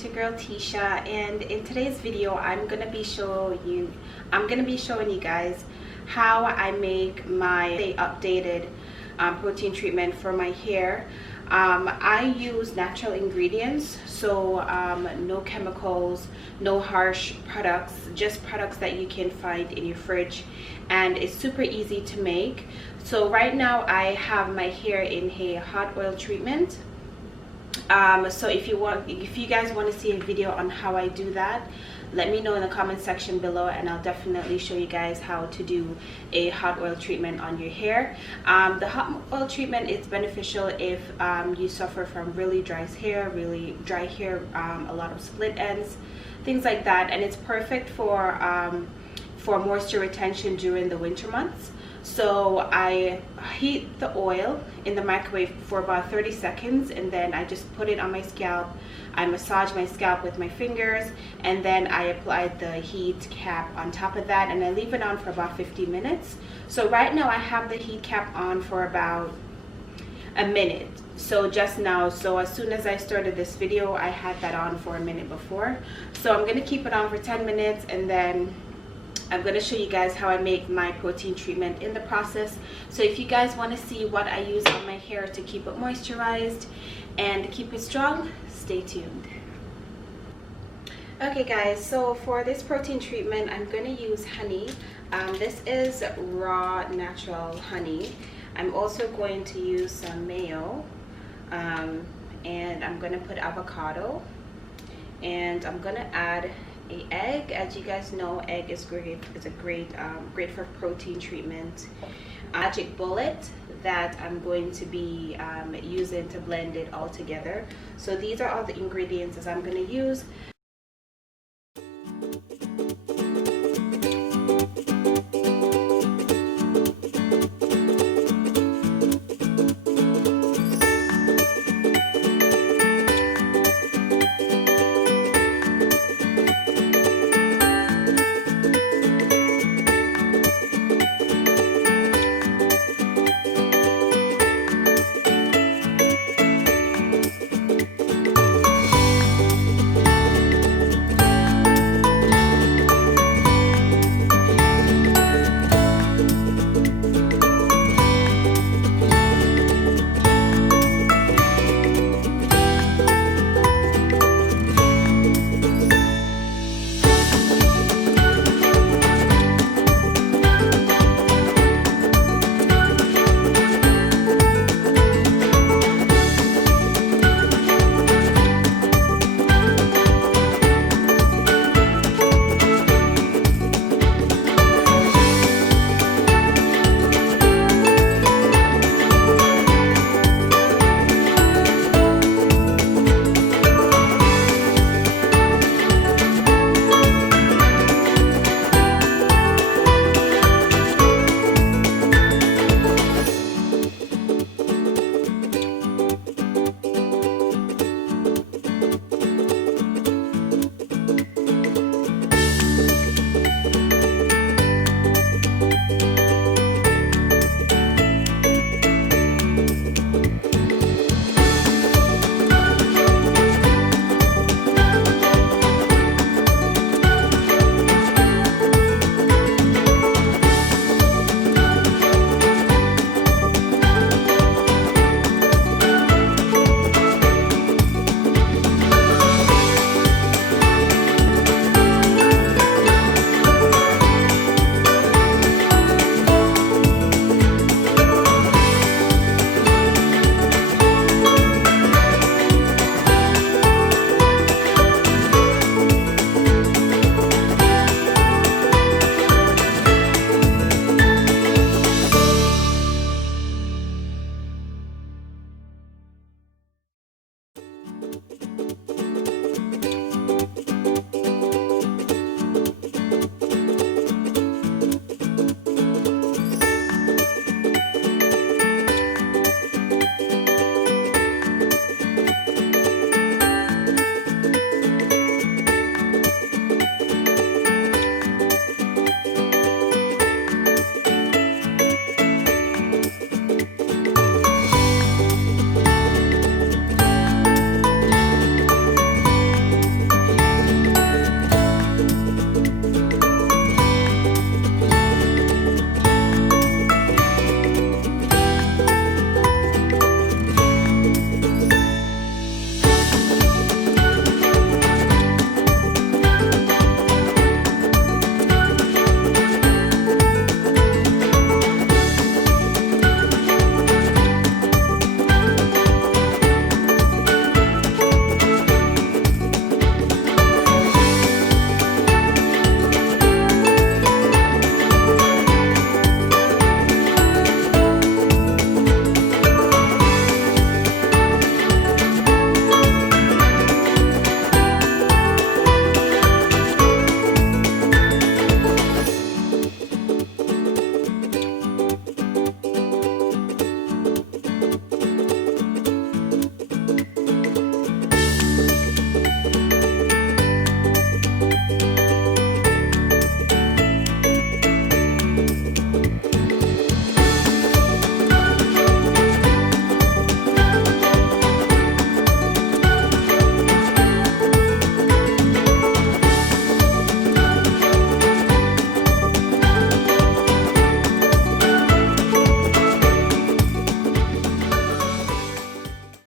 it's your girl Tisha, and in today's video I'm gonna be showing you guys how I make my updated protein treatment for my hair. I use natural ingredients, so no chemicals, no harsh products, just products that you can find in your fridge, and it's super easy to make. So right now I have my hair in a hot oil treatment. So if you guys want to see a video on how I do that, let me know in the comment section below, and I'll definitely show you guys how to do a hot oil treatment on your hair. The hot oil treatment is beneficial if you suffer from really dry hair, a lot of split ends, things like that, and it's perfect for moisture retention during the winter months. So I heat the oil in the microwave for about 30 seconds, and then I just put it on my scalp. I massage my scalp with my fingers, and then I apply the heat cap on top of that, and I leave it on for about 15 minutes. So right now I have the heat cap on for about a minute. So just now, so as soon as I started this video, I had that on for a minute before. So I'm gonna keep it on for 10 minutes, and then I'm going to show you guys how I make my protein treatment in the process. So if you guys want to see what I use on my hair to keep it moisturized and keep it strong, stay tuned. Okay guys, so for this protein treatment I'm going to use honey. This is raw natural honey. I'm also going to use some mayo, and I'm going to put avocado, and I'm going to add an egg. As you guys know, egg is great. It's a great for protein treatment. Magic bullet that I'm going to be using to blend it all together. So these are all the ingredients that I'm going to use.